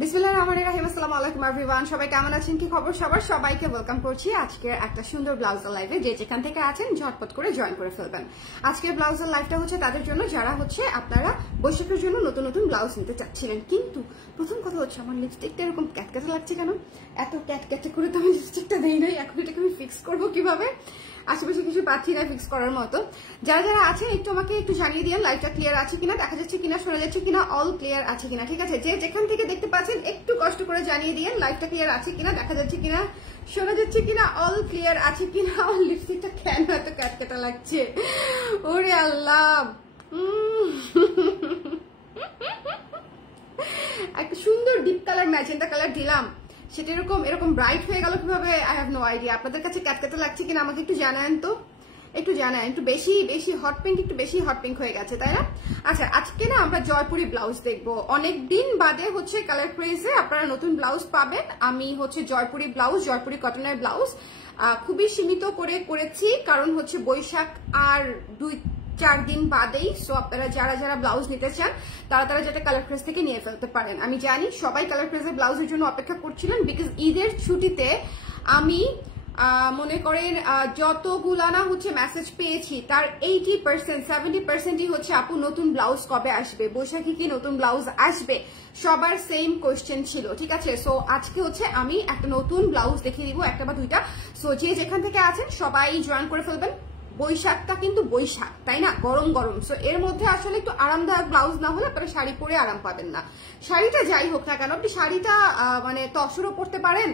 বিসমিল্লাহির রহমানির রহিম। আসসালামু আলাইকুম এভরিওয়ান, সবাই কেমন আছেন, কি খবর সবার? সবাইকে ওয়েলকাম করছি আজকের একটা সুন্দর ব্লাউজার লাইভে। যে যেখান থেকে আছেন ঝটপট করে জয়েন করে ফেলবেন। আজকের ব্লাউজার লাইভটা হচ্ছে তাদের জন্য যারা হচ্ছে আপনারা বৈশাখের জন্য নতুন নতুন ব্লাউজ নিতে চাচ্ছিলেন। কিন্তু প্রথম কথা হচ্ছে আমার লিপস্টিকটা এরকম ক্যাটক্যাটে লাগছে কেন? এত ক্যাটক্যাটে করে তো আমি লিপস্টিকটা দেই নাই, এখন এটাকে আমি ফিক্স করবো কিভাবে? আশেপাশে কিছু পাচ্ছি না ফিক্স করার মতো। যারা যারা আছেন একটু আমাকে একটু জানিয়ে দিন লাইভটা ক্লিয়ার আছে কিনা, দেখা যাচ্ছে কিনা, শোনা যাচ্ছে কিনা, অল ক্লিয়ার আছে কিনা। ঠিক আছে, যে যেখান থেকে দেখতে পাচ্ছেন একটু কষ্ট করে জানিয়ে দিন লাইভটা ক্লিয়ার আছে কিনা, দেখা যাচ্ছে কিনা, শোনা যাচ্ছে কিনা, অল ক্লিয়ার আছে কিনা। আমার লিপস্টিকটা কেন এত ক্যাটক্যাটা লাগছে? ওরে আল্লাহ, একটা সুন্দর ডিপ কালার ম্যাজেন্টা কালার দিলাম, সেটা এরকম ব্রাইট হয়ে গেল কিভাবে? I have no idea. আপনাদের কাছে ক্যাটক্যাটা লাগছে কিনা আমাকে একটু জানান তো, একটু জানান। একটু বেশি হট পিঙ্ক, একটু বেশি হট পিঙ্ক হয়ে গেছে, তাই না? আচ্ছা, আজকে না আমরা জয়পুরি ব্লাউজ দেখবো। অনেকদিন বাদে হচ্ছে কালার ক্রেজে আপনারা নতুন ব্লাউজ পাবেন। আমি হচ্ছে জয়পুরি ব্লাউজ, জয়পুরি কটনের ব্লাউজ খুবই সীমিত করে করেছি, কারণ হচ্ছে বৈশাখ আর 2-4 দিন বাদেই। সো আপনারা যারা যারা ব্লাউজ নিতে চান তারা যাতে কালার ক্রেজ থেকে নিয়ে ফেলতে পারেন। আমি জানি সবাই কালার ক্রেজের ব্লাউজের জন্য অপেক্ষা করছিলেন, বিকজ ঈদের ছুটিতে আমি মনে করেন যতগুলা না হচ্ছে মেসেজ পেয়েছি তার 80% 70%ই হচ্ছে আপু নতুন ব্লাউজ কবে আসবে, বৈশাখী কি নতুন ব্লাউজ আসবে, সবার সেম কোয়েশ্চেন ছিল। ঠিক আছে, সো আজকে হচ্ছে আমি একটা নতুন ব্লাউজ দেখিয়ে দিব, একটা বা দুইটা। সো যে যেখান থেকে আছেন সবাই জয়েন করে ফেলবেন। বৈশাখটা কিন্তু বৈশাখ, তাই না? গরম গরম। সো এর মধ্যে আসলে একটু আরামদায়ক ব্লাউজ না হলে আপনারা শাড়ি পরে আরাম পাবেন না। শাড়িটা যাই হোক না কেন, আপনি শাড়িটা মানে তসরও পরতে পারেন,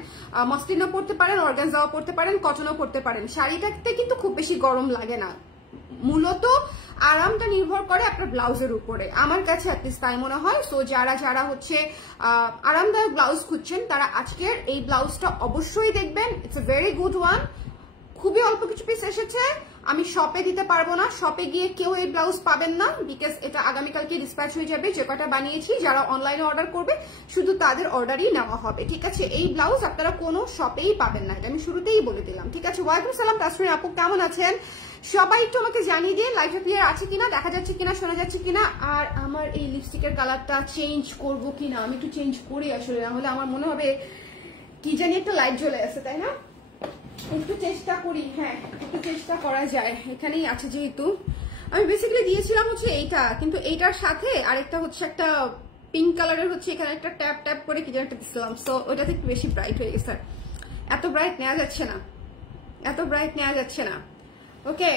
মসলিনও পরতে পারেন, অর্গানজাও পরতে পারেন, কটনও পরতে পারেন। শাড়িটাতে কিন্তু খুব বেশি গরম লাগে না। মূলত আরামটা নির্ভর করে আপনার ব্লাউজের উপরে, আমার কাছে অ্যাটলিস্ট তাই মনে হয়। সো যারা যারা হচ্ছে আরামদায়ক ব্লাউজ খুঁজছেন তারা আজকের এই ব্লাউজটা অবশ্যই দেখবেন। It's a very good one. খুবই অল্প কিছু পিস এসেছে, আমি শপে দিতে পারবো না, শপে গিয়ে কেউ এই ব্লাউজ পাবেন না, বিকজ এটা আগামীকালকে ডিসপ্যাচ হয়ে যাবে। যে কটা বানিয়েছি যারা অনলাইনে অর্ডার করবে শুধু তাদের অর্ডারই নেওয়া হবে। ঠিক আছে, এই ব্লাউজ আপনারা কোনো শপেই পাবেন না, এটা আমি শুরুতেই বলে দিলাম। ঠিক আছে, ওয়ালাইকুম সালাম তাসরিন আপু, কেমন আছেন? সবাই একটু আমাকে জানিয়ে দিয়ে লাইভটা ক্লিয়ার আছে কিনা, দেখা যাচ্ছে কিনা, শোনা যাচ্ছে কিনা। আর আমার এই লিপস্টিকের কালারটা চেঞ্জ করবো কিনা, আমি একটু চেঞ্জ করি আসলে, না হলে আমার মনে হবে কি জানি একটা লাইট জ্বলে আছে, তাই না? একটু চেষ্টা করি, হ্যাঁ একটু চেষ্টা করা যায়। এখানেই আছে যেহেতু, আমি বেসিক্যালি দিয়েছিলাম হচ্ছে এইটা, কিন্তু এইটার সাথে আরেকটা হচ্ছে একটা পিঙ্ক কালারের হচ্ছে এখানে একটা ট্যাপ ট্যাপ করে কি যেন একটা দিচ্ছিলাম। সো ওইটাতে একটু বেশি ব্রাইট হয়ে গেছে, এত ব্রাইট নেওয়া যাচ্ছে না, এত ব্রাইট নেওয়া যাচ্ছে না। ওকে,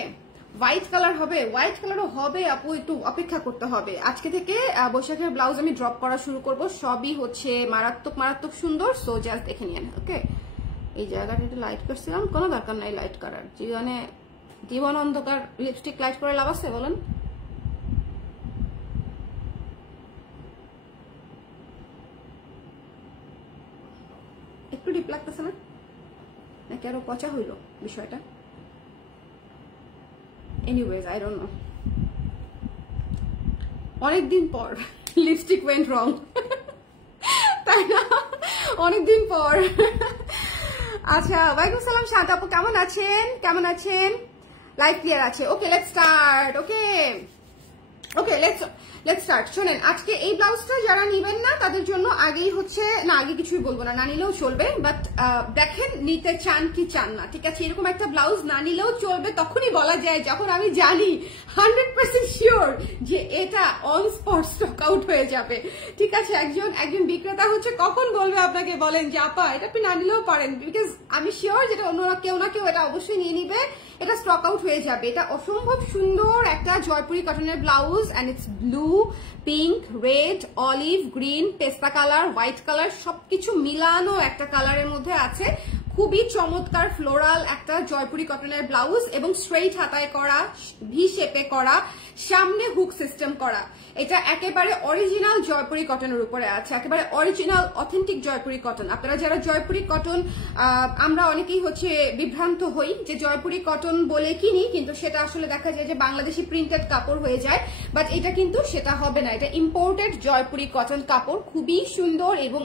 হোয়াইট কালার হবে, হোয়াইট কালারও হবে আপু, একটু অপেক্ষা করতে হবে। আজকে থেকে বৈশাখের ব্লাউজ আমি ড্রপ করা শুরু করব, সবই হচ্ছে মারাত্মক মারাত্মক সুন্দর। সো জাস্ট দেখে নিন। ওকে, এই জায়গাটা একটু লাইট করছিলাম, কোনো দরকার নাই লাইট করার। জীবন অন্ধকার, লিপস্টিক লাইট করে লাভ আছে বলেন? একটু ডিপ লাগতেছে না নাকি আরো পচা হইল বিষয়টা? Anyways, I don't know. অনেকদিন পর লিপস্টিক ওয়েন্ট রং, তাই না? অনেকদিন পর। আচ্ছা, ওয়ালাইকুম সালাম শান্ত আপু, কেমন আছেন? কেমন আছেন? লাইভ ক্লিয়ার আছে? Okay, let's start. Okay, let's start. শোনেন, আজকে এই ব্লাউজটা যারা নিবেন না তাদের জন্য আগেই হচ্ছে, না আগে কিছুই বলবো না, না নিলেও চলবে, বাট দেখেন নিতে চান কি চান না। ঠিক আছে, এরকম একটা ব্লাউজ না নিলেও চলবে, তখনই বলা যায় যখন আমি জানি 100% শিওর যে এটা অন স্পট স্টক আউট হয়ে যাবে। ঠিক আছে, একজন বিক্রেতা হচ্ছে কখন বলবে আপনাকে, বলেন যে আপা এটা আপনি না নিলেও পারেন, বিকজ আমি শিওর যেটা অন্য কেউ না কেউ এটা অবশ্যই নিয়ে নিবে, এটা স্টক আউট হয়ে যাবে। এটা অসম্ভব সুন্দর একটা জয়পুরি কটনের blouse, and it's blue, pink, red, olive, green, পেস্তা কালার, হোয়াইট কালার, সবকিছু মিলানো একটা কালারের মধ্যে আছে। খুবই চমৎকার ফ্লোরাল একটা জয়পুরি কটনের ব্লাউজ, এবং স্ট্রেইট হাতায় করা, ভি শেপে করা, সামনে হুক সিস্টেম করা। এটা একেবারে অরিজিনাল জয়পুরি কটনের উপরে আছে, একেবারে অরিজিনাল অথেন্টিক জয়পুরি কটন। আপনারা যারা জয়পুরি কটন, আমরা অনেকেই হচ্ছে বিভ্রান্ত হই যে জয়পুরি কটন বলে কিনি, কিন্তু সেটা আসলে দেখা যায় যে বাংলাদেশি প্রিন্টেড কাপড় হয়ে যায়, বাট এটা কিন্তু সেটা হবে না, এটা ইম্পোর্টেড জয়পুরি কটন কাপড়, খুবই সুন্দর। এবং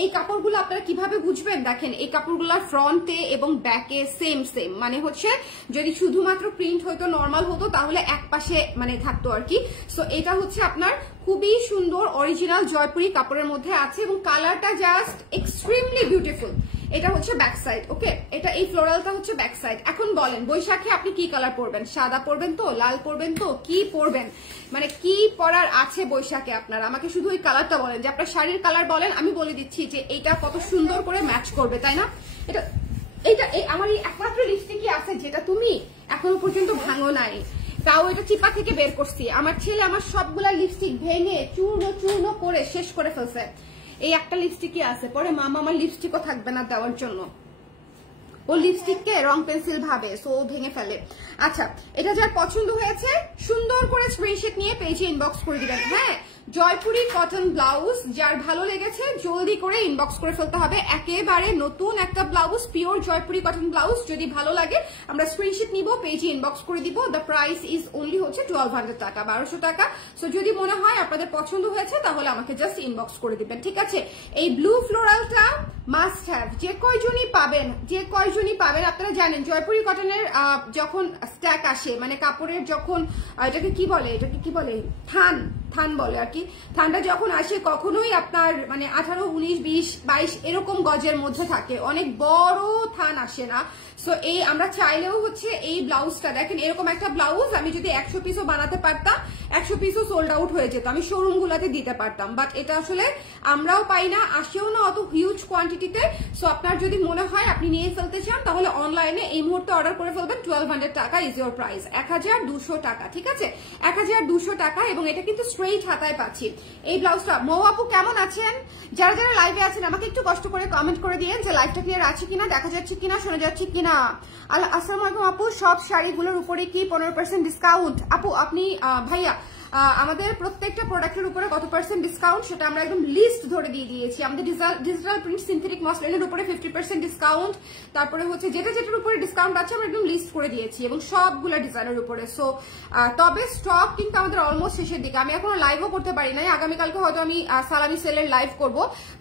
এই কাপড়গুলো আপনারা কিভাবে বুঝবেন? দেখেন, এই কাপড়গুলো সবগুলা ফ্রন্টে এবং ব্যাকে সেম সেম, মানে হচ্ছে যদি শুধুমাত্র প্রিন্ট হয়তো নর্মাল হতো তাহলে এক পাশে মানে থাকতো আর কি। সো এটা হচ্ছে আপনার খুবই সুন্দর অরিজিনাল জয়পুরি কাপড়ের মধ্যে আছে এবং কালারটা জাস্ট এক্সট্রিমলি বিউটিফুল। এটা হচ্ছে ব্যাক সাইড, ওকে, এটা এই ফ্লোরালটা হচ্ছে ব্যাক সাইড। এখন বলেন বৈশাখে আপনি কি কালার পরবেন? সাদা পরবেন তো, লাল পরবেন তো, কি পরবেন, মানে কি পরার আছে বৈশাখে আপনার? আমাকে শুধু ওই কালারটা বলেন, যে আপনার শাড়ির কালার বলেন, আমি বলে দিচ্ছি যে এইটা কত সুন্দর করে ম্যাচ করবে, তাই না? এটা আমার এই একমাত্র লিপস্টিকই আছে যেটা তুমি এখনো পর্যন্ত ভাঙো নাই, তাও এটা চিপা থেকে বের করছি। আমার ছেলে আমার সবগুলা লিপস্টিক ভেঙে চূর্ণ চূর্ণ করে শেষ করে ফেলছে, এই একটা লিপস্টিকই আছে। পরে মামা আমার লিপস্টিকও থাকবে না দেওয়ার জন্য, ও লিপস্টিককে রং পেন্সিল ভাবে, সো ও ভেঙে ফেলে। আচ্ছা, এটা যার পছন্দ হয়েছে সুন্দর করে স্ক্রিনশট নিয়ে পেজে ইনবক্স করে দিবেন। হ্যাঁ, জয়পুরি কটন ব্লাউজ যার ভালো লেগেছে জলদি করে ইনবক্স করে ফেলতে হবে। একেবারে নতুন একটা blouse, pure Jaipuri cotton blouse, যদি ভালো লাগে আমরা স্ক্রিনশট নিব, পেজে ইনবক্স করে দিব। দ্য প্রাইস ইজ অনলি হচ্ছে 1200 টাকা, 1200 টাকা। সো যদি মনে হয় আপনাদের পছন্দ হয়েছে তাহলে আমাকে জাস্ট ইনবক্স করে দিবেন, ঠিক আছে? এই ব্লু ফ্লোরালটা মাস্ট হ্যাভ, যে কয়জনই পাবেন, যে কয়জনই পাবেন। আপনারা জানেন জয়পুরি কটনের যখন স্ট্যাক আসে, মানে কাপড়ের যখন এটাকে কি বলে, থান বলে আর কি, থানটা যখন আসে কখনোই আপনার মানে 18, 19, 20, 22 এরকম গজের মধ্যে থাকে, অনেক বড় থান আসে না। সো এই আমরা চাইলেও হচ্ছে এই ব্লাউজটা দেখেন, এরকম একটা ব্লাউজ আমি যদি 100 পিসও বানাতে পারতাম, 100 পিসও সোল্ড আউট হয়ে যেত, আমি শোরুম গুলাতে দিতে পারতাম। বাট এটা আসলে আমরাও পাই না, আসেও না অত হিউজ কোয়ান্টিটিতে। সো আপনার যদি মনে হয় আপনি নিয়ে ফেলতে চান তাহলে অনলাইনে এই মুহূর্তে অর্ডার করে ফেলবেন। 1200 টাকা ইজ ইউর প্রাইস, 1200 টাকা, ঠিক আছে? 1200 টাকা। এবং এটা কিন্তু স্ট্রেইট হাতায় পাচ্ছি এই ব্লাউজটা। মৌ আপু কেমন আছেন? যারা যারা লাইভে আছেন আমাকে একটু কষ্ট করে কমেন্ট করে দিয়েন যে লাইভটা ক্লিয়ার আছে কিনা, দেখা যাচ্ছে কিনা, শোনা যাচ্ছে কিনা। আসসালামু আলাইকুম আপু, সব শাড়িগুলোর উপরে কি 15% ডিসকাউন্ট? আপু আপনি ভাইয়া আমাদের প্রত্যেকটা প্রোডাক্টের উপরে কত পার্সেন্ট ডিসকাউন্ট সেটা আমরা একদম লিস্ট ধরে দিয়ে দিয়েছি। আমাদের ডিজিটাল প্রিন্ট সিনথেটিক মসলিনের উপরে 50% ডিসকাউন্ট, তারপরে হচ্ছে যেটার উপরে ডিসকাউন্ট আছে আমরা একদম লিস্ট করে দিয়েছি এবং সবগুলো ডিজাইনের উপরে। সো তবে স্টক কিন্তু আমাদের অলমোস্ট শেষের দিকে। আমি এখনো লাইভও করতে পারি নাই, আগামীকালকে হয়তো আমি সালামি সেলের লাইভ করব,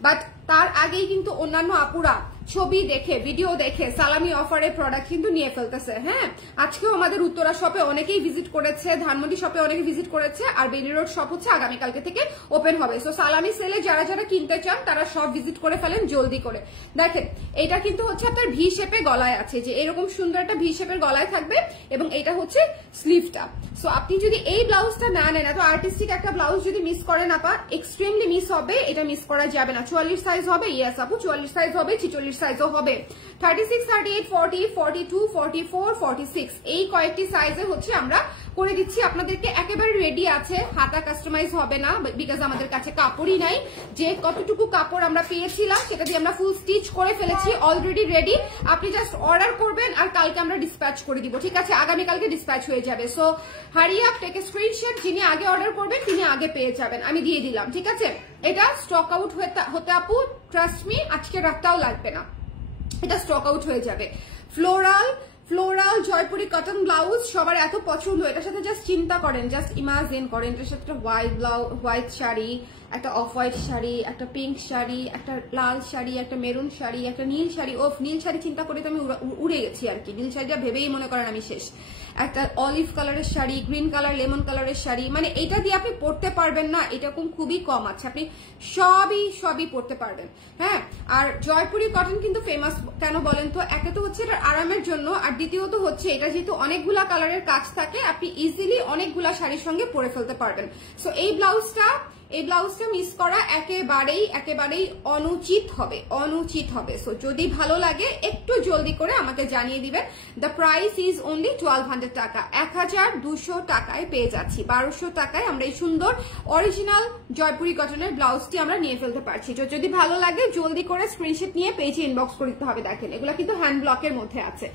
বাট তার আগেই কিন্তু অন্যান্য আপুরা ছবি দেখে ভিডিও দেখে সালামি অফারে প্রোডাক্ট কিন্তু নিয়ে ফেলতেছে। হ্যাঁ, আজকেও আমাদের উত্তরা শপে অনেকেই ভিজিট করেছে, ধানমন্ডি শপে অনেকে ভিজিট করেছে, আর বেলি রোড শপ হচ্ছে আগামীকালকে থেকে ওপেন হবে। সো সালামি সেলে যারা যারা কিনতে চান তারা সব ভিজিট করে ফেলেন জলদি করে। দেখেন এটা কিন্তু হচ্ছে আপনার ভি শেপে গলায় আছে, যে এরকম সুন্দর একটা ভি শেপের গলায় থাকবে এবং এটা হচ্ছে স্লিভটা। সো আপনি যদি এই ব্লাউজটা না নেন, এত আর্টিস্টিক একটা ব্লাউজ যদি মিস করেন আপা, এক্সট্রিমলি মিস হবে, এটা মিস করা যাবে না। 44 সাইজ হবে, ইয়েস আপু 44 সাইজ হবে, 46 সাইজও হবে, 36, 38, 40, 42, 44, 46 এই কয়েকটি সাইজে হচ্ছে আমরা করে দিচ্ছি আপনাদেরকে। একেবারে রেডি আছে, হাতা কাস্টমাইজ হবে না বিকজ আমাদের কাছে কাপড়ই নাই। যে কতটুকু কাপড় আমরা পেয়েছিলাম সেটা দিয়ে আমরা ফুল স্টিচ করে ফেলেছি, অলরেডি রেডি। আপনি জাস্ট অর্ডার করবেন আর কালকে আমরা ডিসপ্যাচ করে দিব, ঠিক আছে? আগামীকালকে ডিসপ্যাচ হয়ে যাবে। So hurry up, take a screenshot, যিনি আগে অর্ডার করবেন তিনি আগে পেয়ে যাবেন, আমি দিয়ে দিলাম, ঠিক আছে? এটা স্টক আউট হতে আপু ট্রাস্ট মি আজকে রাতটাও লাগবে না, এটা স্টক আউট হয়ে যাবে। ফ্লোরাল জয়পুরি কটন ব্লাউজ সবার এত পছন্দ, এটার সাথে জাস্ট চিন্তা করেন, জাস্ট ইমাজিন করেন এটার সাথে একটা হোয়াইট শাড়ি, একটা অফ হোয়াইট শাড়ি, একটা পিঙ্ক শাড়ি, একটা লাল শাড়ি, একটা মেরুন শাড়ি, একটা নীল শাড়ি। ও নীল শাড়ি চিন্তা করে তো আমি উড়ে গেছি আর কি, নীল শাড়িটা ভেবেই মনে করেন আমি শেষ। একটা অলিভ কালারের শাড়ি, গ্রিন কালার, লেমন কালারের শাড়ি, মানে এটা দিয়ে আপনি পরতে পারবেন না এরকম খুবই কম আছে, আপনি সবই পরতে পারবেন। হ্যাঁ, আর জয়পুরি কটন কিন্তু ফেমাস কেন বলেন তো? একে তো হচ্ছে এটা আরামের জন্য, আর দ্বিতীয়ত হচ্ছে এটা যেহেতু অনেকগুলা কালারের কাজ থাকে, আপনি ইজিলি অনেকগুলা শাড়ির সঙ্গে পরে ফেলতে পারবেন। সো এই ব্লাউজটা মিস করা একেবারেই অনুচিত হবে। সো যদি ভালো লাগে একটু জলদি করে আমাকে জানিয়ে দিবেন। দ্য প্রাইস ইজ অনলি 1200 টাকা, 1200 টাকায় পেয়ে যাচ্ছি। 1200 টাকায় আমরা এই সুন্দর অরিজিনাল জয়পুরি কটনের ব্লাউজটি আমরা নিয়ে ফেলতে পারছি। যদি ভালো লাগে জলদি করে স্ক্রিনশট নিয়ে পেজে ইনবক্স করে দিতে হবে। দেখেন এগুলা কিন্তু হ্যান্ড ব্লকের মধ্যে আছে,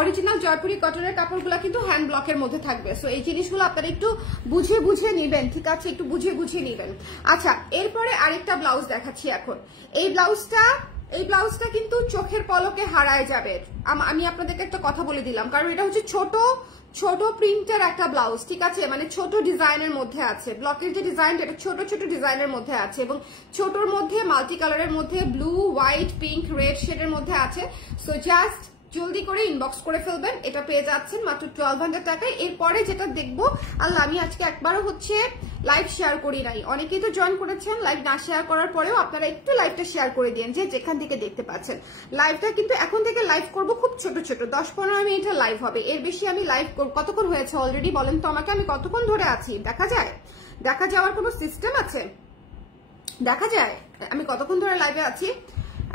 অরিজিনাল জয়পুরি কটনের কাপড়গুলো কিন্তু হ্যান্ড ব্লকের মধ্যে থাকবে। সো এই জিনিসগুলো আপনারা একটু বুঝে নিবেন, ঠিক আছে? একটু বুঝে নিবেন। আচ্ছা, এরপরে আরেকটা ব্লাউজ দেখাচ্ছি এখন। এই ব্লাউজটা কিন্তু চোখের পলকে হারায় যাবে। আমি আপনাদেরকে একটা কথা বলে দিলাম, কারণ এটা হচ্ছে ছোট প্রিন্টের একটা ব্লাউজ, ঠিক আছে, মানে ছোট ডিজাইনের মধ্যে আছে, ব্লকের যে ডিজাইনটা এটা ছোট ছোট ডিজাইনের মধ্যে আছে এবং ছোটর মধ্যে মাল্টি কালারের মধ্যে ব্লু, হোয়াইট, পিঙ্ক, রেড শেডের মধ্যে আছে। সো জাস্ট জলদি করে ইনবক্স করে ফেলবেন, এটা পেয়ে যাচ্ছেন মাত্র 1200 টাকায়। এরপরে যেটা দেখবো, আল্লাহ আমি আজকে একবারও হচ্ছে লাইভ শেয়ার করি নাই, অনেকেই তো জয়েন করেছেন, লাইভ না শেয়ার করার পরেও আপনারা একটু লাইভটা শেয়ার করে দিন যে যেখান থেকে দেখতে পাচ্ছেন। লাইভটা কিন্তু এখন থেকে লাইভ করব খুব ছোট ছোট 10-15 মিনিটের লাইভ হবে, এর বেশি আমি লাইভ কতক্ষণ হয়েছে অলরেডি বলেন তো আমাকে, আমি কতক্ষণ ধরে আছি দেখা যায়? দেখা যাওয়ার কোনো সিস্টেম আছে? দেখা যায় আমি কতক্ষণ ধরে লাইভে আছি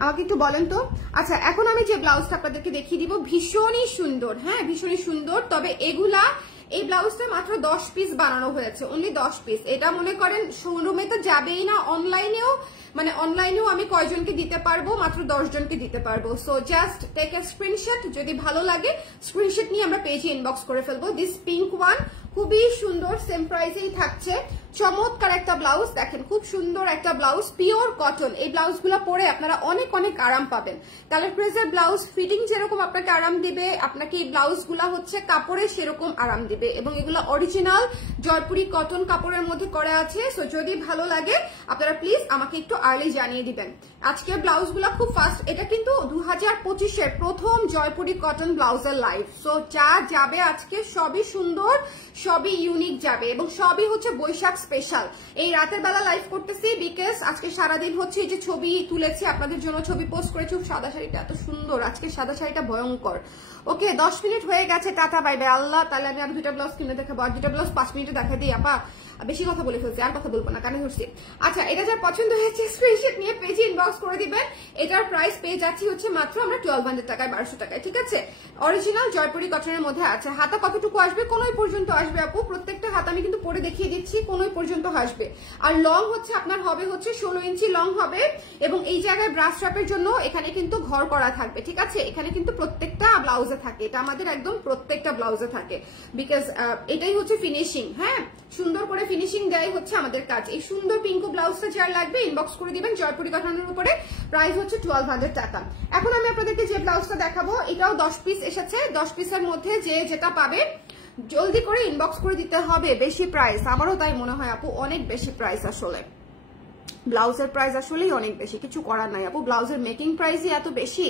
আমাকে একটু বলেন তো। আচ্ছা এখন আমি যে ব্লাউজটা আপনাদেরকে দেখিয়ে দিব ভীষণই সুন্দর, হ্যাঁ ভীষণই সুন্দর, তবে এগুলা এই ব্লাউজটা মাত্র 10 পিস বানানো হয়েছে, অনলি 10 পিস। এটা মনে করেন শোরুমে তো যাবেই না, অনলাইনেও আমি কয়জনকে দিতে পারবো, মাত্র 10 জনকে দিতে পারবো। So just take a screenshot, যদি ভালো লাগে স্ক্রিনশট নিয়ে আমরা পেজে ইনবক্স করে ফেলবো। দিস পিঙ্ক ওয়ান খুবই সুন্দর, সেম প্রাইসেই থাকছে, চমৎকার একটা ব্লাউজ, দেখেন খুব সুন্দর একটা ব্লাউজ, পিওর কটন। এই ব্লাউজগুলো পরে আপনারা অনেক অনেক আরাম পাবেন। কালার প্রেসের ব্লাউজ ফিটিং যেরকম আপনাকে আরাম দিবে, আপনাকে এই ব্লাউজগুলো হচ্ছে কাপড়ে সেরকম আরাম দিবে এবং এগুলো অরিজিনাল জয়পুরি কটন কাপড়ের মধ্যে করা আছে। সো যদি ভালো লাগে আপনারা প্লিজ আমাকে একটু আর্লি জানিয়ে দিবেন। আজকের ব্লাউজগুলো খুব ফাস্ট, এটা কিন্তু 2025-এর প্রথম জয়পুরি কটন ব্লাউজের লাইভ। সো যা যাবে আজকে সবই সুন্দর, সবই ইউনিক যাবে এবং সবই হচ্ছে বৈশাখ স্পেশাল। এই রাতের বেলা লাইভ করতেছি বিকজ আজকে সারাদিন হচ্ছে এই যে ছবি তুলেছি আপনাদের জন্য, ছবি পোস্ট করেছি। সাদা শাড়িটা এত সুন্দর, আজকে সাদা শাড়িটা ভয়ঙ্কর। ওকে 10 মিনিট হয়ে গেছে, টাটা বাই বাই। আল্লাহ তাহলে আমি আর 2টা ব্লাউজ কিনে দেখাবো, আর 2টা ব্লাউজ 5 মিনিটে দেখা দিই আপা, বেশি কথা বলে ফেলছি, আর কথা বলবো না, কানে ধরছি। আচ্ছা এটা যার পছন্দ হয়েছে স্ক্রিনশট নিয়ে পেজে ইনবক্স করে দিবেন। এটার প্রাইস পেয়ে যাচ্ছি হচ্ছে মাত্র আমরা 1200 টাকায়, 1200 টাকায়, ঠিক আছে। অরিজিনাল জয়পুরি কটনের মধ্যে আছে। হাতা কতটুকু আসবে? কোনই পর্যন্ত আসবে আপু, প্রত্যেকটা হাত আমি কিন্তু পরে দেখিয়ে দিচ্ছি, কোনই পর্যন্ত আসবে। আর লং হচ্ছে আপনার হবে হচ্ছে 16 ইঞ্চি লং হবে এবং এই জায়গায় ব্রাশ স্ট্র্যাপের জন্য এখানে কিন্তু ঘর করা থাকবে, ঠিক আছে। এখানে কিন্তু প্রত্যেকটা ব্লাউজে থাকে, এটা আমাদের একদম প্রত্যেকটা ব্লাউজে থাকে বিকজ এটাই হচ্ছে ফিনিশিং, হ্যাঁ সুন্দর করে ফিনিশিং দেয় হচ্ছে আমাদের কাজ। এই সুন্দর পিঙ্কু ব্লাউজটা যার লাগবে ইনবক্স করে দিবেন জয়পুরি কটনের উপরে, প্রাইস হচ্ছে 1200 টাকা। এখন আমি আপনাদেরকে যে ব্লাউজটা দেখাবো এটাও 10 পিস এসেছে, 10 পিসের মধ্যে যে যেটা পাবে জলদি করে ইনবক্স করে দিতে হবে। বেশি প্রাইস, আমারও তাই মনে হয় আপু, অনেক বেশি প্রাইস, আসলে ব্লাউজের প্রাইস আসলেই অনেক বেশি, কিছু করার নাই আপু, ব্লাউজের মেকিং প্রাইসই এত বেশি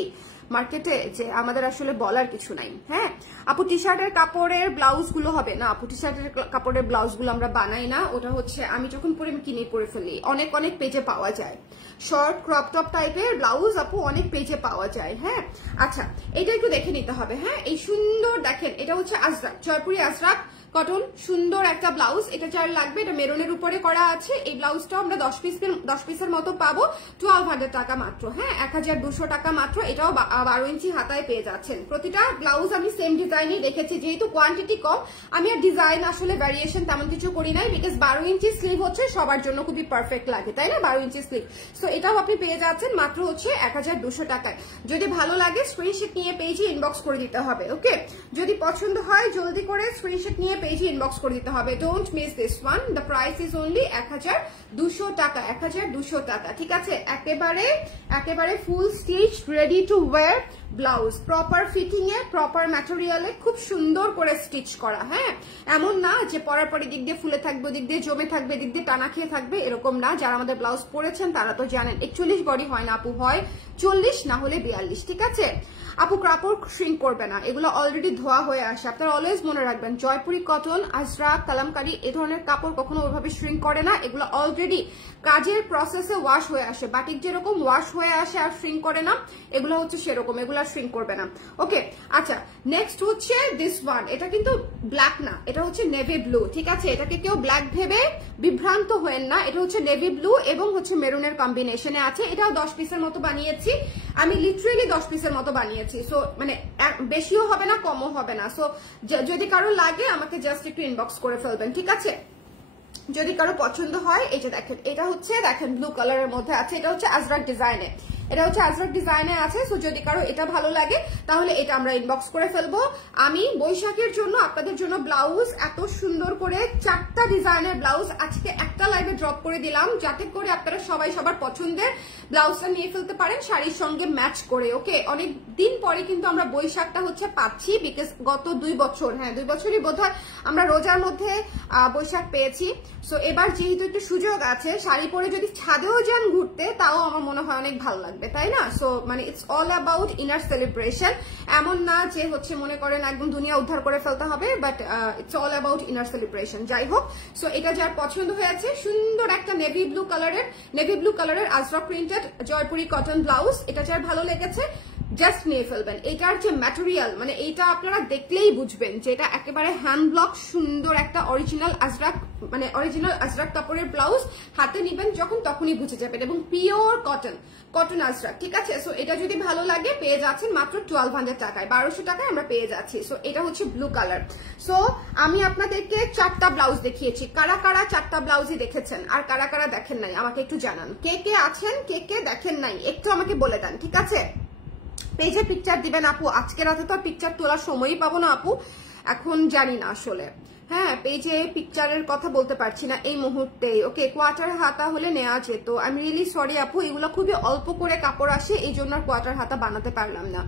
মার্কেটে যে আমাদের আসলে বলার কিছু নাই। হ্যাঁ আপু টি শার্টের কাপড়ের ব্লাউজ গুলো হবে না আপু, টি শার্টের কাপড়ের ব্লাউজ গুলো আমরা বানাই না, ওটা হচ্ছে আমি যখন পরে আমি কিনে পরে ফেলি, অনেক অনেক পেজে পাওয়া যায়। শর্ট ক্রপ টপ টাইপের ব্লাউজ আপু অনেক পেজে পাওয়া যায়। হ্যাঁ আচ্ছা এটা একটু দেখে নিতে হবে। হ্যাঁ এই সুন্দর দেখেন, এটা হচ্ছে আজরাক, জয়পুরি আজরাক কটন, সুন্দর একটা ব্লাউজ। এটা যার লাগবে, এটা মেরুনের উপরে করা আছে। এই ব্লাউজটাও আমরা 10 পিসের মতো পাবো, 1200 টাকা মাত্র। হ্যাঁ 1200 টাকা মাত্র। এটাও 12 ইঞ্চি হাতায় পেয়ে যাচ্ছেন। প্রতিটা ব্লাউজ আমি সেম ডিজাইনই রেখেছি, যেহেতু কোয়ান্টিটি কম আমি আর ডিজাইন আসলে ভ্যারিয়েশন তেমন কিছু করি নাই বিকজ 12 ইঞ্চি স্লিভ হচ্ছে সবার জন্য খুবই পারফেক্ট লাগে, তাই না, 12 ইঞ্চি স্লিভ। সো এটাও আপনি পেয়ে যাচ্ছেন মাত্র হচ্ছে 1200 টাকায়। যদি ভালো লাগে স্ক্রিনশট নিয়ে পেজে ইনবক্স করে দিতে হবে। ওকে যদি পছন্দ হয় জলদি করে স্ক্রিনশট নিয়ে পেজে ইনবক্স করে দিতে হবে। Don't miss this one, the price is only 1200 টাকা, 1200 টাকা, ঠিক আছে। একেবারে full stitch ready to wear blouse, proper fitting এ, প্রপার ম্যাটেরিয়ালে, খুব সুন্দর করে স্টিচ করা। হ্যাঁ এমন না যে পরার পরে দিক দিয়ে ফুলে থাকবে, দিক দিয়ে জমে থাকবে, দিক দিয়ে টানা খেয়ে থাকবে, এরকম না। যারা আমাদের ব্লাউজ পরেছেন তারা তো জানেন 41 বডি হয় না আপু, হয় 40 না হলে 42, ঠিক আছে আপু। কাপড় শ্রিঙ্ক করবে না, এগুলো অলরেডি ধোয়া হয়ে আসে। আপনারা অলওয়েজ মনে রাখবেন জয়পুরি কটন, আজরাক, কালামকারী এই ধরনের কাপড় কখনো ওইভাবে শ্রিঙ্ক করে না, এগুলো অলরেডি কাজের প্রসেসে ওয়াশ হয়ে আসে। বাটিক যেরকম ওয়াশ হয়ে আসে আর শ্রিঙ্ক করে না, এগুলো হচ্ছে সেরকম, এগুলো শ্রিঙ্ক করবে না। ওকে আচ্ছা নেক্সট হচ্ছে দিস ওয়ান, এটা কিন্তু ব্ল্যাক না, এটা হচ্ছে নেভি ব্লু, ঠিক আছে। এটাকে কেউ ব্ল্যাক ভেবে বিভ্রান্ত হয়েন না, এটা হচ্ছে নেভি ব্লু এবং হচ্ছে মেরুনের কম্বিনেশনে আছে। এটাও 10 পিসের মতো বানিয়েছি আমি, লিটারেলি 10 পিসের মতো বানিয়েছি। সো মানে বেশিও হবে না কমও হবে না। সো যদি কারো লাগে আমাকে জাস্ট একটু ইনবক্স করে ফেলবেন, ঠিক আছে। যদি কারো পছন্দ হয়, এই যে দেখেন এটা হচ্ছে দেখেন ব্লু কালারের মধ্যে আছে, এটা হচ্ছে আজরাক ডিজাইনে। এটা হচ্ছে আজরাক ডিজাইনে আছে। সো যদি কারো এটা ভালো লাগে তাহলে এটা আমরা ইনবক্স করে ফেলবো। আমি বৈশাখের জন্য আপনাদের জন্য ব্লাউজ এত সুন্দর করে 4টা ডিজাইনের ব্লাউজ আজকে একটা লাইভে ড্রপ করে দিলাম, যাতে করে আপনারা সবাই সবার পছন্দের ব্লাউজটা নিয়ে ফেলতে পারেন শাড়ির সঙ্গে ম্যাচ করে। ওকে, অনেক দিন পরে কিন্তু আমরা বৈশাখটা হচ্ছে পাচ্ছি, বিকজ গত 2 বছর, হ্যাঁ 2 বছরই বোধহয় আমরা রোজার মধ্যে বৈশাখ পেয়েছি। সো এবার যেহেতু একটু সুযোগ আছে, শাড়ি পরে যদি ছাদেও যান ঘুরতে, তাও আমার মনে হয় অনেক ভালো লাগবে, তাই না? সো মানে it's all about inner celebration. এমন না যে হচ্ছে মনে করেন একদম দুনিয়া উদ্ধার করে ফেলতে হবে, but it's all about inner celebration. যাই হোক, সো এটা যার পছন্দ হয়েছে, সুন্দর একটা নেভি ব্লু কালারের Ajrak printed Jaipuri cotton blouse, এটা যার ভালো লেগেছে জাস্ট নিয়ে ফেলবেন। এটার যে ম্যাটেরিয়াল, মানে এইটা আপনারা দেখলেই বুঝবেন যে এটা একেবারে হ্যান্ড ব্লক সুন্দর একটা অরিজিনাল আজরাক, মানে অরিজিনাল আজরাক কাপড়ের ব্লাউজ। হাতে নিবেন যখন তখনই বুঝে যাবেন, এবং পিওর কটন আজরাক, ঠিক আছে? সো এটা যদি ভালো লাগে পেয়ে যাচ্ছেন মাত্র 1200 টাকায়, 1200 টাকায় আমরা পেয়ে যাচ্ছি। সো এটা হচ্ছে ব্লু কালার। সো আমি আপনাদেরকে 4টা ব্লাউজ দেখিয়েছি। কারা কারা 4টা ব্লাউজই দেখেছেন আর কারা কারা দেখেন নাই আমাকে একটু জানান। কে কে আছেন, কে কে দেখেন নাই একটু আমাকে বলে দেন, ঠিক আছে? পেজে পিকচার দিবেন আপু, আজকে রাতে তো আর পিকচার তোলার সময়ই পাবো না আপু, এখন জানি না আসলে। হ্যাঁ, পেজে পিকচারের কথা বলতে পারছি না এই মুহূর্তে। ওকে, কোয়ার্টার হাতা হলে নেওয়া যেত। আমি রিয়েলি সরি আপু, এগুলো খুবই অল্প করে কাপড় আসে, এই জন্য আর কোয়ার্টার হাতা বানাতে পারলাম না।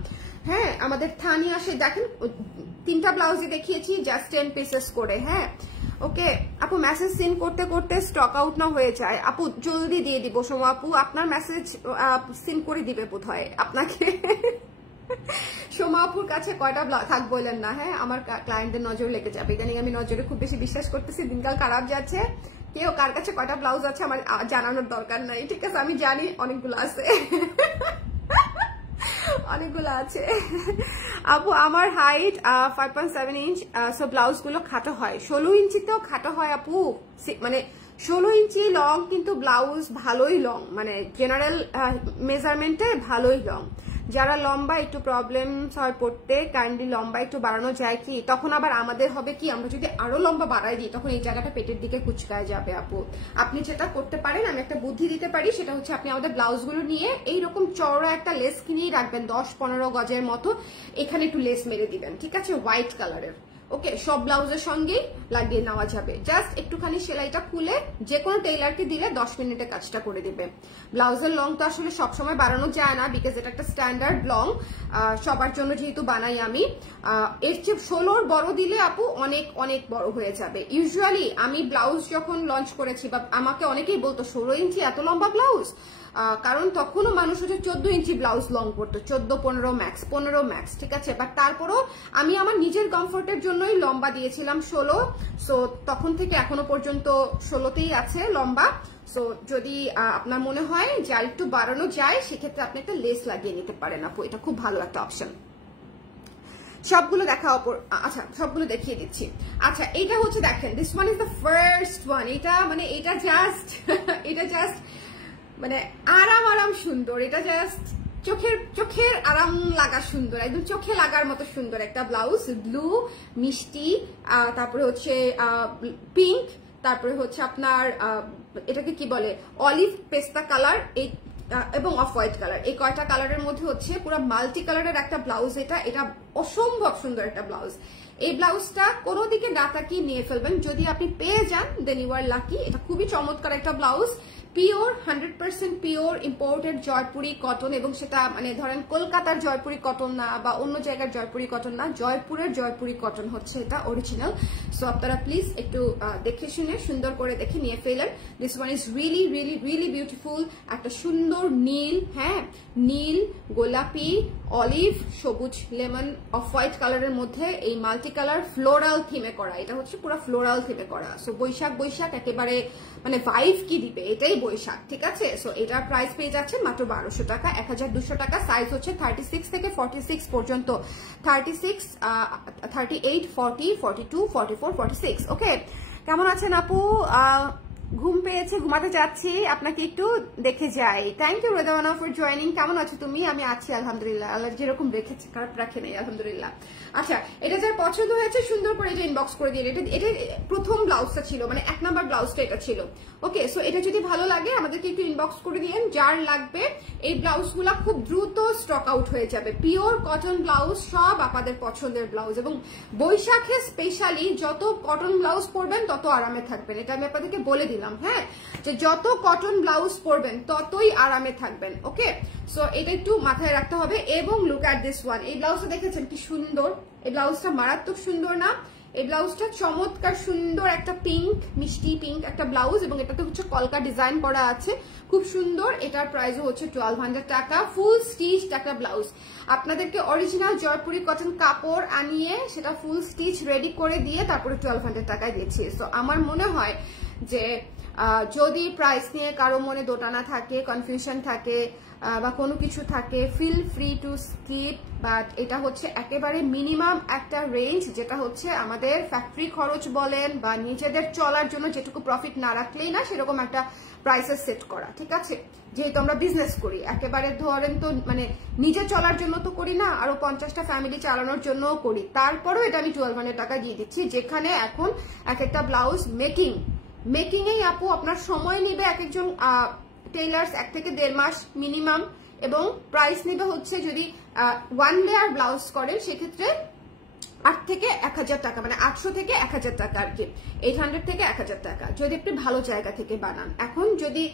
হ্যাঁ, আমাদের থানি আসে, দেখেন 3টা ব্লাউজই দেখিয়েছি জাস্ট 10 পিসেস করে। হ্যাঁ ওকে আপু, মেসেজ সিন করতে করতে স্টক আউট না হয়ে যায় আপু, জলদি দিয়ে দিব সোমা আপু, আপনার মেসেজ সিন করে দিবে বোধহয় আপনাকে। সোমা আপুর কাছে কয়টা থাক বললেন না, হ্যাঁ আমার ক্লায়েন্টদের নজর লেগে যাবে। ইদানিং আমি নজরে খুব বেশি বিশ্বাস করতেছি, দিনকাল খারাপ যাচ্ছে। কেউ কার কাছে কয়টা ব্লাউজ আছে আমার জানানোর দরকার নাই, ঠিক আছে? আমি জানি অনেকগুলো আছে, অনেকগুলো আছে। আপু আমার হাইট 5.7 ইঞ্চ, সো ব্লাউজ গুলো খাটো হয়। 16 ইঞ্চিতেও খাটো হয় আপু, মানে 16 ইঞ্চি লং, কিন্তু ব্লাউজ ভালোই লং, মানে জেনারেল মেজারমেন্টে ভালোই লং। যারা লম্বা একটু প্রবলেম হয় পড়তে, কাইন্ডলি লম্বা একটু বাড়ানো যায় কি? তখন আবার আমাদের হবে কি, আমরা যদি আরো লম্বা বাড়াই দিই তখন এই জায়গাটা পেটের দিকে কুচকায় যাবে আপু। আপনি যেটা করতে পারেন, আমি একটা বুদ্ধি দিতে পারি, সেটা হচ্ছে আপনি আমাদের ব্লাউজগুলো নিয়ে এইরকম চওড়া একটা লেস কিনেই রাখবেন, 10-15 গজের মতো, এখানে একটু লেস মেরে দিবেন, ঠিক আছে? হোয়াইট কালারের। ওকে, সব ব্লাউজের সঙ্গেই লাগিয়ে নেওয়া যাবে। জাস্ট একটুখানি সেলাইটা খুলে যে কোনো টেইলারকে দিলে 10 মিনিটে কাজটা করে দিবে। ব্লাউজের লং তো আসলে সবসময় বাড়ানো যায় না, বিকজ এটা একটা স্ট্যান্ডার্ড লং, সবার জন্য যেহেতু বানাই আমি। এর চেয়ে 16 বড় দিলে আপু অনেক অনেক বড় হয়ে যাবে। ইউজুয়ালি আমি ব্লাউজ যখন লঞ্চ করেছি, বা আমাকে অনেকেই বলতো 16 ইঞ্চি এত লম্বা ব্লাউজ, কারণ তখনও মানুষ হচ্ছে 14 ইঞ্চি ব্লাউজ লং করতো, 14-15 ম্যাক্স, ঠিক আছে? বাট তারপরও আমি আমার নিজের কমফোর্টের জন্যই লম্বা দিয়েছিলাম 16। সো তখন থেকে এখনো পর্যন্ত 16তেই আছে লম্বা। সো যদি আপনার মনে হয় যে আর একটু বাড়ানো যায়, সেক্ষেত্রে আপনি একটা লেস লাগিয়ে নিতে পারেন আপু, এটা খুব ভালো একটা অপশন। সবগুলো দেখা আচ্ছা সবগুলো দেখিয়ে দিচ্ছি। আচ্ছা এটা হচ্ছে দেখেন, this one is the first one. এটা জাস্ট মানে আরাম সুন্দর, এটা জাস্ট চোখের আরাম লাগা সুন্দর, একদম চোখে লাগার মতো সুন্দর একটা ব্লাউজ। ব্লু মিষ্টি, তারপরে হচ্ছে পিঙ্ক, তারপরে হচ্ছে আপনার এটাকে কি বলে অলিভ পেস্তা কালার, এই এবং অফ হোয়াইট কালার, এই কয়টা কালারের মধ্যে হচ্ছে পুরো মাল্টি কালারের একটা ব্লাউজ। এটা অসম্ভব সুন্দর একটা ব্লাউজ। এই ব্লাউজটা কোনো দিকে না তাকিয়ে নিয়ে ফেলবেন, যদি আপনি পেয়ে যান দেন ইউ আর লাকি। এটা খুবই চমৎকার একটা blouse, pure 100% pure imported Jaipuri cotton, এবং সেটা মানে ধরেন কলকাতার জয়পুরি কটন না বা অন্য জায়গার জয়পুরি কটন না, জয়পুরের জয়পুরি কটন হচ্ছে এটা অরিজিনাল। সো আপনারা প্লিজ একটু দেখে শুনে সুন্দর করে দেখে নিয়ে ফেলেন। This one is really really really beautiful. একটা সুন্দর নীল, হ্যাঁ নীল, গোলাপি, অলিভ, সবুজ, লেমন, অফ হোয়াইট কালারের মধ্যে এই মাল্টি কালার ফ্লোরাল থিমে করা, এটা হচ্ছে পুরো ফ্লোরাল থিমে করা। সো বৈশাখ একেবারে মানে ভাইব কি দিবে, এটাই বৈশাখ, ঠিক আছে? সো এটার প্রাইস পেয়ে যাচ্ছে মাত্র 1200 টাকা, 1200 টাকা। সাইজ হচ্ছে 36 থেকে 46 পর্যন্ত, 36, 38, 40, 42, 44, 46। ওকে, কেমন আছেন আপু? ঘুম পেয়েছে, ঘুমাতে যাচ্ছি, আপনাকে একটু দেখে যাই। থ্যাংক ইউ রোদাওয়ানা ফর জয়েনিং। কেমন আছো তুমি? আমি আছি আলহামদুলিল্লাহ, আল্লাহ যেরকম রেখেছে খারাপ রাখে নাই আলহামদুলিল্লাহ। আচ্ছা, এটা যার পছন্দ হয়েছে সুন্দর করে এটা ইনবক্স করে দিন। এটা প্রথম ব্লাউজটা ছিল, মানে 1 নাম্বার ব্লাউজটা এটা ছিল। ওকে, সো এটা যদি ভালো লাগে আমাদেরকে একটু ইনবক্স করে দিন যার লাগবে। এই ব্লাউজগুলা খুব দ্রুত স্টক আউট হয়ে যাবে। পিওর কটন ব্লাউজ, সব আপনাদের পছন্দের ব্লাউজ, এবং বৈশাখে স্পেশালি যত কটন ব্লাউজ পরবেন তত আরামে থাকবেন। এটা আমি আপনাদেরকে বলে দিলাম, হ্যাঁ, যে যত কটন ব্লাউজ পরবেন ততই আরামে থাকবেন। ওকে, সো এটা একটু মাথায় রাখতে হবে। এবং লুক অ্যাট দিস ওয়ান, এই ব্লাউজটা দেখেছেন কি সুন্দর? এই ব্লাউজটা মারাত্মক সুন্দর না? এই ব্লাউজটা চমৎকার সুন্দর একটা পিঙ্ক, মিষ্টি পিঙ্ক একটা ব্লাউজ, এবং এটাতে হচ্ছে কলকা ডিজাইন করা আছে, খুব সুন্দর। এটার প্রাইসও হচ্ছে 1200 টাকা। ফুল স্টিচ একটা ব্লাউজ। আপনাদেরকে অরিজিনাল জয়পুরি কটন কাপড় আনিয়ে সেটা ফুল স্টিচ রেডি করে দিয়ে তারপরে 1200 টাকায় দিচ্ছি। সো আমার মনে হয় যে যদি প্রাইস নিয়ে কারো মনে দোটানা থাকে, কনফিউশন থাকে বা কোনো কিছু থাকে, feel free to skip. But এটা হচ্ছে একেবারে মিনিমাম একটা রেঞ্জ, যেটা হচ্ছে আমাদের ফ্যাক্টরি খরচ বলেন বা নিজেদের চলার জন্য যেটুকু প্রফিট না রাখলেই না সেরকম একটা প্রাইসের সেট করা, ঠিক আছে? যেহেতু আমরা বিজনেস করি, একেবারে ধরেন তো মানে নিজে চলার জন্য তো করি না, আরো 50টা ফ্যামিলি চালানোর জন্যও করি। তারপরও এটা আমি 1200 টাকা দিয়ে দিচ্ছি, যেখানে এখন এক একটা ব্লাউজ মেকিং এই আপু আপনার সময় নেবে এক একজন টেইলার্স 1 থেকে 1.5 মাস মিনিমাম, এবং প্রাইস নেবে হচ্ছে যদি 1 লেয়ার ব্লাউজ করেন সেক্ষেত্রে 8 থেকে 1000 টাকা, মানে 800 থেকে 1000 টাকা আর কি, 800 থেকে 1000 টাকা যদি আপনি ভালো জায়গা থেকে বানান। এখন যদি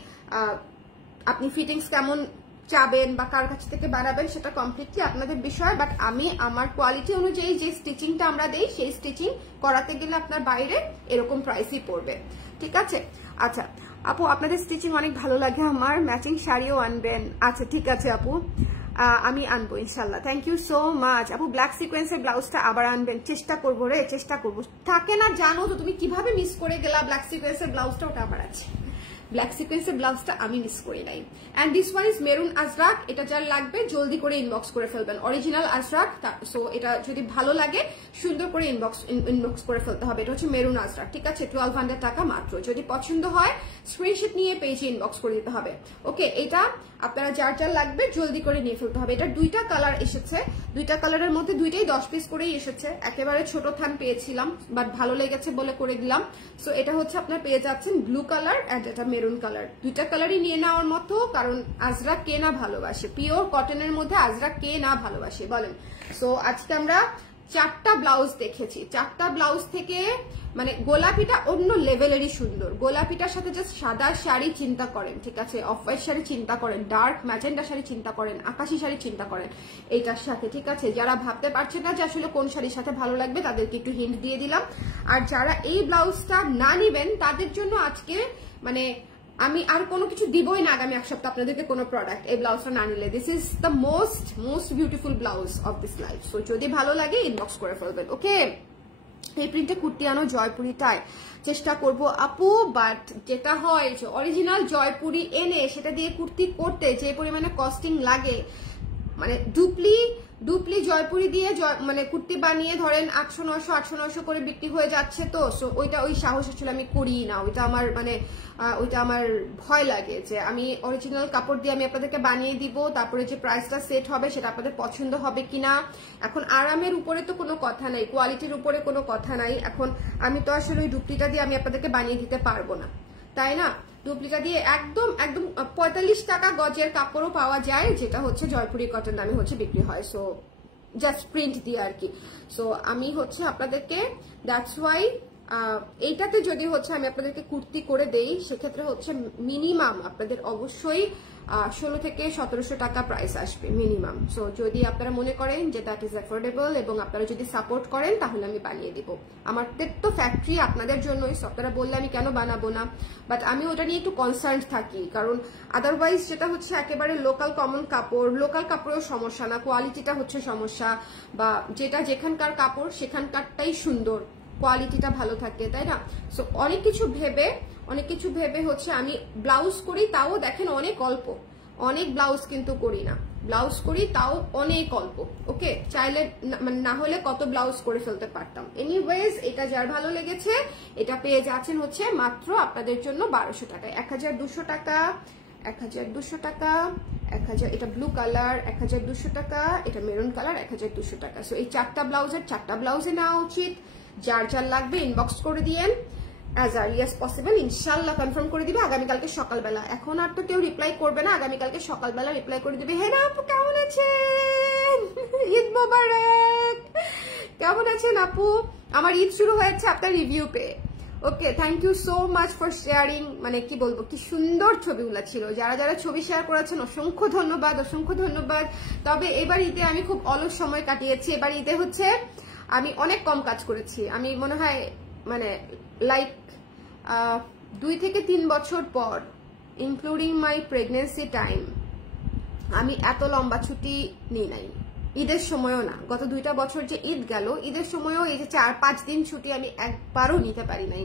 আপনি ফিটিংস কেমন চাবেন বা কার কাছ থেকে বানাবেন সেটা কমপ্লিটলি আপনাদের বিষয়, বাট আমি আমার কোয়ালিটি অনুযায়ী যে স্টিচিংটা আমরা দেই সেই স্টিচিং করাতে গেলে আপনার বাইরে এরকম প্রাইসই পড়বে, ঠিক আছে? আচ্ছা আপু, আপনাদের স্টিচিং অনেক ভালো লাগে আমার, ম্যাচিং শাড়িও আনবেন। আচ্ছা ঠিক আছে আপু, আমি আনবো ইনশাল্লাহ। থ্যাংক ইউ সো মাচ আপু। ব্ল্যাক সিকোয়েন্সের ব্লাউজটা আবার আনবেন। চেষ্টা করবো রে, চেষ্টা করবো। থাকে না জানো তো তুমি কিভাবে মিস করে গেলা ব্ল্যাক সিকোয়েন্সের ব্লাউজটা, ওটা আবার আছে। ব্ল্যাক সিকোয়েন্সের ব্লাউজটা আমি মিস করি নাই। And this one is maroon Ajrakh. এটা যার লাগবে জলদি করে ইনবক্স করে ফেলবেন। অরিজিনাল আজরাক, সো এটা যদি ভালো লাগে সুন্দর করে ইনবক্স করে ফেলতে হবে। এটা হচ্ছে মেরুন আজরাক, ঠিক আছে? 1200 টাকা মাত্র। যদি পছন্দ হয় স্ক্রিনশট নিয়ে পেজে ইনবক্স করে দিতে হবে। ওকে, এটা আপনারা যার যার লাগবে জলদি করে নিয়ে ফেলতে হবে। এটা 2টা কালার এসেছে, 2টা কালারের মধ্যে 2টাই 10 পিস করেই এসেছে। একেবারে ছোট থান পেয়েছিলাম, বাট ভালো লেগেছে বলে করে দিলাম। সো এটা হচ্ছে আপনার পেয়ে যাচ্ছেন ব্লু কালার এন্ড এটা মেরুন কালার। 2টা কালারই নিয়ে নেওয়ার মতো, কারণ আজরাক কে না ভালোবাসে? পিওর কটনের মধ্যে আজরাক কে না ভালোবাসে বলেন? সো আজকে আমরা 4টা ব্লাউজ দেখেছি। 4টা ব্লাউজ থেকে মানে গোলাপিটা অন্য লেভেলেরই সুন্দর। গোলাপিটার সাথে জাস্ট সাদা শাড়ি চিন্তা করেন, ঠিক আছে? অফ হোয়াইট শাড়ি চিন্তা করেন, ডার্ক ম্যাজেন্ডা শাড়ি চিন্তা করেন, আকাশি শাড়ি চিন্তা করেন এইটার সাথে, ঠিক আছে? যারা ভাবতে পারছেন না যে আসলে কোন শাড়ির সাথে ভালো লাগবে তাদেরকে একটু হিন্ট দিয়ে দিলাম। আর যারা এই ব্লাউজটা না নিবেন তাদের জন্য আজকে মানে আমি আর কোনো কিছু দিবই না আগামী 1 সপ্তাহ আপনাদেরকে কোনো প্রোডাক্ট, এই ব্লাউজটা না নিলে। This is the most beautiful blouse of this life. So যদি ভালো লাগে ইনবক্স করে ফেলবেন। ওকে, এই প্রিন্টে কুর্তি আনো জয়পুরিটায় চেষ্টা করব আপু, বাট যেটা হয় যে অরিজিনাল জয়পুরি এনে সেটা দিয়ে কুর্তি করতে যে পরিমাণে কস্টিং লাগে, মানে ডুপ্লি জয়পুরি দিয়ে মানে কুর্তি বানিয়ে ধরেন 800-900 করে বিক্রি হয়ে যাচ্ছে। তো ওইটা ওই সাহস আসলে আমি করি না। ওইটা আমার মানে ওইটা আমার ভয় লাগে যে আমি অরিজিনাল কাপড় দিয়ে আমি আপনাদেরকে বানিয়ে দিব, তারপরে যে প্রাইসটা সেট হবে সেটা আপনাদের পছন্দ হবে কিনা। এখন আরামের উপরে তো কোনো কথা নাই, কোয়ালিটির উপরে কোনো কথা নাই। এখন আমি তো আসলে ওই ডুপ্লিটা দিয়ে আমি আপনাদেরকে বানিয়ে দিতে পারবো না, তাই না? ডুপ্লিকা দিয়ে একদম 45 টাকা গজের কাপড়ও পাওয়া যায়, যেটা হচ্ছে জয়পুরি কটন নামে হচ্ছে বিক্রি হয়। সো জাস্ট প্রিন্ট দিয়ে আর কি। সো আমি হচ্ছে আপনাদেরকে দ্যাটস ওয়াই এইটাতে যদি হচ্ছে আমি আপনাদেরকে কুর্তি করে দেই সেক্ষেত্রে হচ্ছে মিনিমাম আপনাদের অবশ্যই 16 থেকে 1700 টাকা প্রাইস আসবে মিনিমাম। সো যদি আপনারা মনে করেন যে দ্যাট ইজ অ্যাফোর্ডেবল এবং আপনারা যদি সাপোর্ট করেন তাহলে আমি বানিয়ে দিব। আমাদের তো ফ্যাক্টরি আপনাদের জন্যই, আপনারা বললে আমি কেন বানাবো না, বাট আমি ওটা নিয়ে একটু কনসার্ন থাকি, কারণ আদারওয়াইজ যেটা হচ্ছে একেবারে লোকাল কমন কাপড়, লোকাল কাপড়েও সমস্যা না, কোয়ালিটিটা হচ্ছে সমস্যা, বা যেটা যেখানকার কাপড় সেখানকারটাই সুন্দর, কোয়ালিটিটা ভালো থাকে, তাই না? সো অনেক কিছু ভেবে হচ্ছে আমি ব্লাউজ করি, তাও দেখেন অনেক ব্লাউজ কিন্তু করি না, ব্লাউজ করি তাও অনেক অল্প। ওকে, চাইলে না হলে কত ব্লাউজ করে ফেলতে পারতাম। এনিওয়েজ, এটা যার ভালো লেগেছে এটা পেয়ে যাচ্ছেন হচ্ছে মাত্র আপনাদের জন্য 1200 টাকায়, 1200 টাকা, 1200 টাকা, 1000। এটা ব্লু কালার 1200 টাকা, এটা মেরুন কালার 1200 টাকা। সো এই 4টা ব্লাউজের 4টা ব্লাউজে নেওয়া উচিত। যার যার লাগবে ইনবক্স করে দিয়েন as early as possible, ইনশাল্লাহ কনফার্ম করে দিবে আগামীকালকে সকালবেলা। এখন আর তো কেউ রিপ্লাই করবে না, আগামীকালকে সকালবেলা রিপ্লাই করে দিবে। হ্যাঁ আপু কেমন আছেন, ঈদ মোবারক, কেমন আছেন আপু? আমার ঈদ শুরু হয়েছে আপনার রিভিউ পেয়ে। Okay, thank you so much for sharing. মানে কি বলবো, কি সুন্দর ছবিগুলো ছিল। যারা যারা ছবি শেয়ার করেছেন অসংখ্য ধন্যবাদ, অসংখ্য ধন্যবাদ। তবে এবার ঈদে আমি খুব অলস সময় কাটিয়েছি। এবার ঈদে হচ্ছে আমি অনেক কম কাজ করেছি। আমি মনে হয় মানে লাইক 2 থেকে 3 বছর পর, ইনক্লুডিং মাই প্রেগনেন্সি টাইম, আমি এত লম্বা ছুটি নিই নাই। ঈদের সময়ও না, গত 2টা বছর যে ঈদ গেল, ঈদের সময়ও এই যে 4-5 দিন ছুটি আমি একবারও নিতে পারি নাই।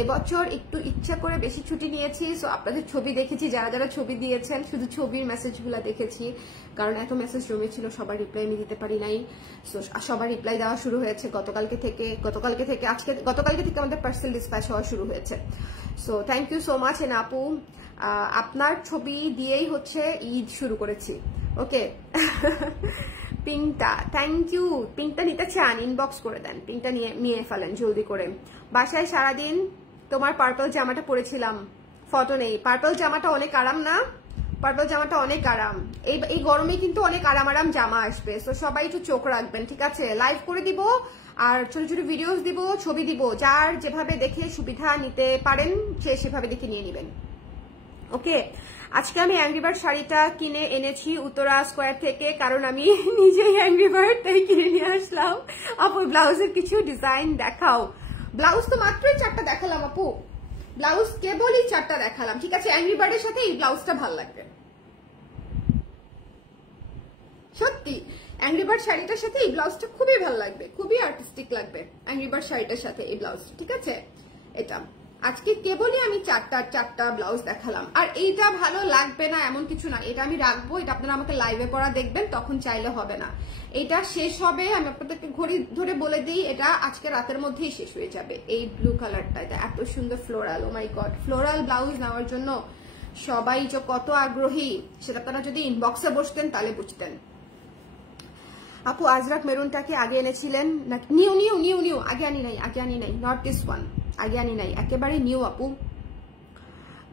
এবছর একটু ইচ্ছা করে বেশি ছুটি নিয়েছি। সো আপনাদের ছবি দেখেছি, যারা যারা ছবি দিয়েছেন শুধু ছবির মেসেজগুলো দেখেছি, কারণ এত মেসেজ জমেছিল, সবার রিপ্লাই আমি দিতে পারি নাই। সো সবার রিপ্লাই দেওয়া শুরু হয়েছে গতকালকে থেকে আজকে, গতকালকে থেকে আমাদের পার্সেল ডিসপ্যাচ হওয়া শুরু হয়েছে। So thank you so much এন আপু, আপনার ছবি দিয়েই হচ্ছে ঈদ শুরু করেছি। ওকে, পিঙ্কটা থ্যাংক ইউ। পিঙ্কটা নিতে চান ইনবক্স করে দেন, পিঙ্কটা নিয়ে ফেলেন জলদি করে। বাসায় সারাদিন তোমার পার্পল জামাটা পরেছিলাম, ফটো নেই। পার্পল জামাটা অনেক আরাম না? পার্পল জামাটা অনেক আরাম। এই গরমে কিন্তু অনেক আরাম জামা আসবে। তো সবাই একটু চোখ রাখবেন, ঠিক আছে? লাইভ করে দিব আর ছোট ছোট ভিডিওস দিব, ছবি দিব, যার যেভাবে দেখে সুবিধা নিতে পারেন সে সেভাবে দেখে নিয়ে নেবেন। ওকে, আজকে আমি অ্যাংরি বার্ড শাড়িটা কিনে এনেছি উত্তরা স্কোয়ার থেকে, কারণ আমি নিজেই অ্যাংরি বার্ডটাই কিনে নিয়ে আসলাম। আপু ব্লাউজের কিছু ডিজাইন দেখাও। ব্লাউজ তো মাত্রই 4টা দেখালাম আপু, ব্লাউজ কেবলই 4টা দেখালাম, ঠিক আছে? অ্যাংরি বার্ডের সাথে এই ব্লাউজটা ভালো লাগবে, সত্যি। অ্যাংরি বার্ড শাড়িটার সাথে এই ব্লাউজটা খুবই ভালো লাগবে, খুবই আর্টিস্টিক লাগবে অ্যাংরি বার্ড শাড়িটার সাথে এই ব্লাউজ, ঠিক আছে? এটা আজকে কেবলই আমি 4টা ব্লাউজ দেখালাম। আর এইটা ভালো লাগবে না এমন কিছু না, এটা আমি রাখবো, এটা আপনারা আমাকে লাইভে পড়া দেখবেন, তখন চাইলে হবে না। এটা শেষ হবে, আমি আপনাদেরকে ঘড়ি ধরে বলে দিই, এটা আজকে রাতের মধ্যেই শেষ হয়ে যাবে। এই ব্লু কালারটা, এটা এত সুন্দর ফ্লোরাল, ও মাই গড, ফ্লোরাল ব্লাউজ নেওয়ার জন্য সবাই যে কত আগ্রহী সেটা আপনারা যদি ইনবক্সে বসতেন তাহলে বুঝতেন। আপু আজরাক মেরুনটা কি আগে এনেছিলেন নাকি? নিউ আগে আনি নাই, নট দিস ওয়ান, আগে আনি নাই, একেবারে নিউ আপু।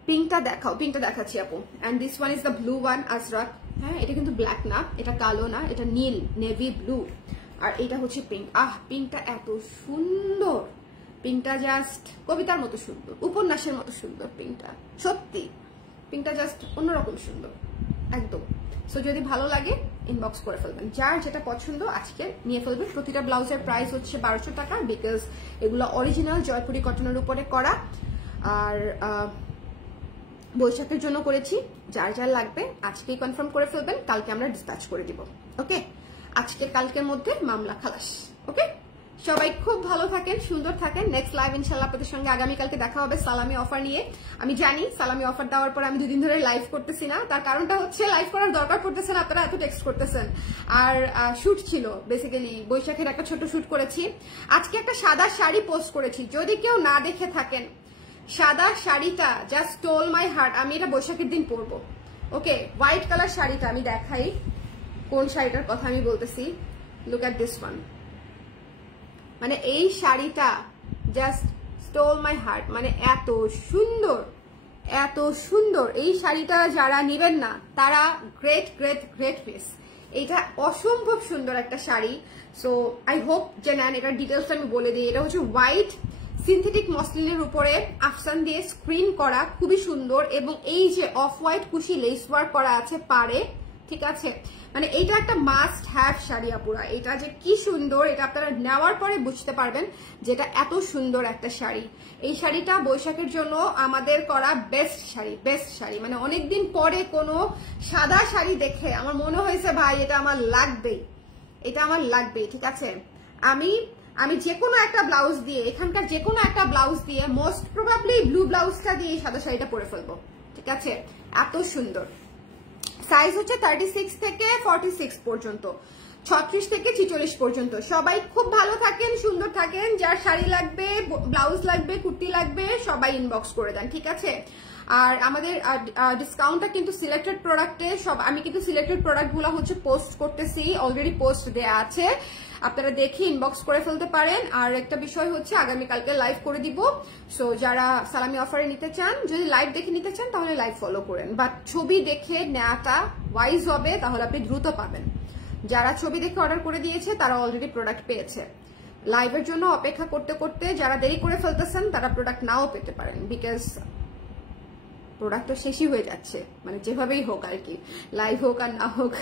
পিঙ্কটা দেখাও, পিঙ্কটা দেখাচ্ছি আপু। And this one is the blue one Ajrakh. হ্যাঁ, এটা কিন্তু ব্ল্যাক না, এটা কালো না, এটা নীল, নেভি ব্লু। আর এটা হচ্ছে পিঙ্ক। পিঙ্কটা এত সুন্দর, পিঙ্কটা জাস্ট কবিতার মতো সুন্দর, উপন্যাসের মতো সুন্দর পিঙ্কটা, সত্যি পিঙ্কটা জাস্ট অন্যরকম সুন্দর একদম। সো যদি ভালো লাগে ইনবক্স করে ফেলবেন, যার যেটা পছন্দ আজকে নিয়ে ফেলবেন। প্রতিটা ব্লাউজের প্রাইস হচ্ছে 1200 টাকা, বিকজ এগুলো অরিজিনাল জয়পুরি কটনের উপরে করা, আর বৈশাখের জন্য করেছি। যার যার লাগবে আজকেই কনফার্ম করে ফেলবেন, কালকে আমরা ডিসপ্যাচ করে দিব। ওকে, আজকে কালকের মধ্যে মামলা খালাস। ওকে, সবাই খুব ভালো থাকেন, সুন্দর থাকেন। নেক্সট লাইভ ইনশাল্লাহ আপনাদের সঙ্গে আগামীকালকে দেখা হবে সালামি অফার নিয়ে। আমি জানি সালামি অফার দেওয়ার পর আমি 2 দিন ধরে লাইভ করতেছি না, তার কারণটা হচ্ছে লাইভ করার দরকার পড়তেছে না, আপনারা এত টেক্সট করতেছেন। আর শুট ছিল, বেসিক্যালি বৈশাখের একটা ছোট শুট করেছি। আজকে একটা সাদা শাড়ি পোস্ট করেছি, যদি কেউ না দেখে থাকেন, সাদা শাড়িটা জাস্ট স্টোল মাই হার্ট। আমি এটা বৈশাখের দিন পরবো। ওকে, হোয়াইট কালার শাড়িটা আমি দেখাই, কোন শাড়িটার কথা আমি বলতেছি। লুক এট দিস ওয়ান, মানে এই শাড়িটা জাস্ট স্টোল মাই হার্ট, মানে এত সুন্দর, এত সুন্দর। এই শাড়িটা যারা নেবেন না তারা গ্রেট গ্রেট গ্রেট মিস। এইটা অসম্ভব সুন্দর একটা শাড়ি। সো আই হোপ যে নেন। এটার ডিটেলস আমি বলে দিই। এটা হচ্ছে হোয়াইট সিনথেটিক মসলিনের উপরে আফসান দিয়ে স্ক্রিন করা, খুবই সুন্দর। এবং এই যে অফ হোয়াইট কুশি লেস ওয়ার্ক করা আছে পারে, ঠিক আছে? মানে এইটা একটা মাস্ট হ্যাভ শাড়ি আপুরা। এটা যে কি সুন্দর, এটা আপনারা নেওয়ার পরে বুঝতে পারবেন যেটা এত সুন্দর একটা শাড়ি। এই শাড়িটা বৈশাখের জন্য আমাদের করা বেস্ট শাড়ি, বেস্ট শাড়ি। মানে অনেকদিন পরে কোনো সাদা শাড়ি দেখে আমার মনে হয়েছে ভাই এটা আমার লাগবেই, এটা আমার লাগবেই, ঠিক আছে? আমি যে কোনো একটা ব্লাউজ দিয়ে, এখানকার যে কোনো একটা ব্লাউজ দিয়ে, মোস্ট প্রবাবলি ব্লু ব্লাউজটা দিয়ে সাদা শাড়িটা পরে ফেলবো, ঠিক আছে? এত সুন্দর। সাইজ হচ্ছে 36 থেকে 46 পর্যন্ত, 36 থেকে 46 পর্যন্ত। সবাই খুব ভালো থাকেন, সুন্দর থাকেন। যার শাড়ি লাগবে, ব্লাউজ লাগবে, কুর্তি লাগবে, সবাই ইনবক্স করে দেন, ঠিক আছে? আর আমাদের ডিসকাউন্টটা কিন্তু সিলেক্টেড প্রোডাক্টে সব, আমি কিন্তু সিলেক্টেড প্রোডাক্টগুলো হচ্ছে পোস্ট করতেছি, অলরেডি পোস্ট দেয়া আছে, আপনারা দেখে ইনবক্স করে ফেলতে পারেন। আর একটা বিষয় হচ্ছে আগামীকালকে লাইভ করে দিব, সো যারা সালামি অফারে নিতে চান, যদি লাইভ দেখে নিতে চান তাহলে লাইভ ফলো করেন, বাট ছবি দেখে নেওয়াটা ওয়াইজ হবে, তাহলে আপনি দ্রুত পাবেন। যারা ছবি দেখে অর্ডার করে দিয়েছে তারা অলরেডি প্রোডাক্ট পেয়েছে। লাইভের জন্য অপেক্ষা করতে করতে যারা দেরি করে ফেলতেছেন তারা প্রোডাক্ট নাও পেতে পারেন, বিকজ প্রোডাক্ট তো শেষই হয়ে যাচ্ছে, মানে যেভাবেই হোক আর কি, লাইভ হোক আর না হোক।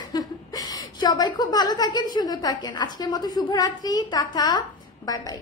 সবাই খুব ভালো থাকেন, সুন্দর থাকেন। আজকের মতো শুভরাত্রি, টাটা, বাই বাই।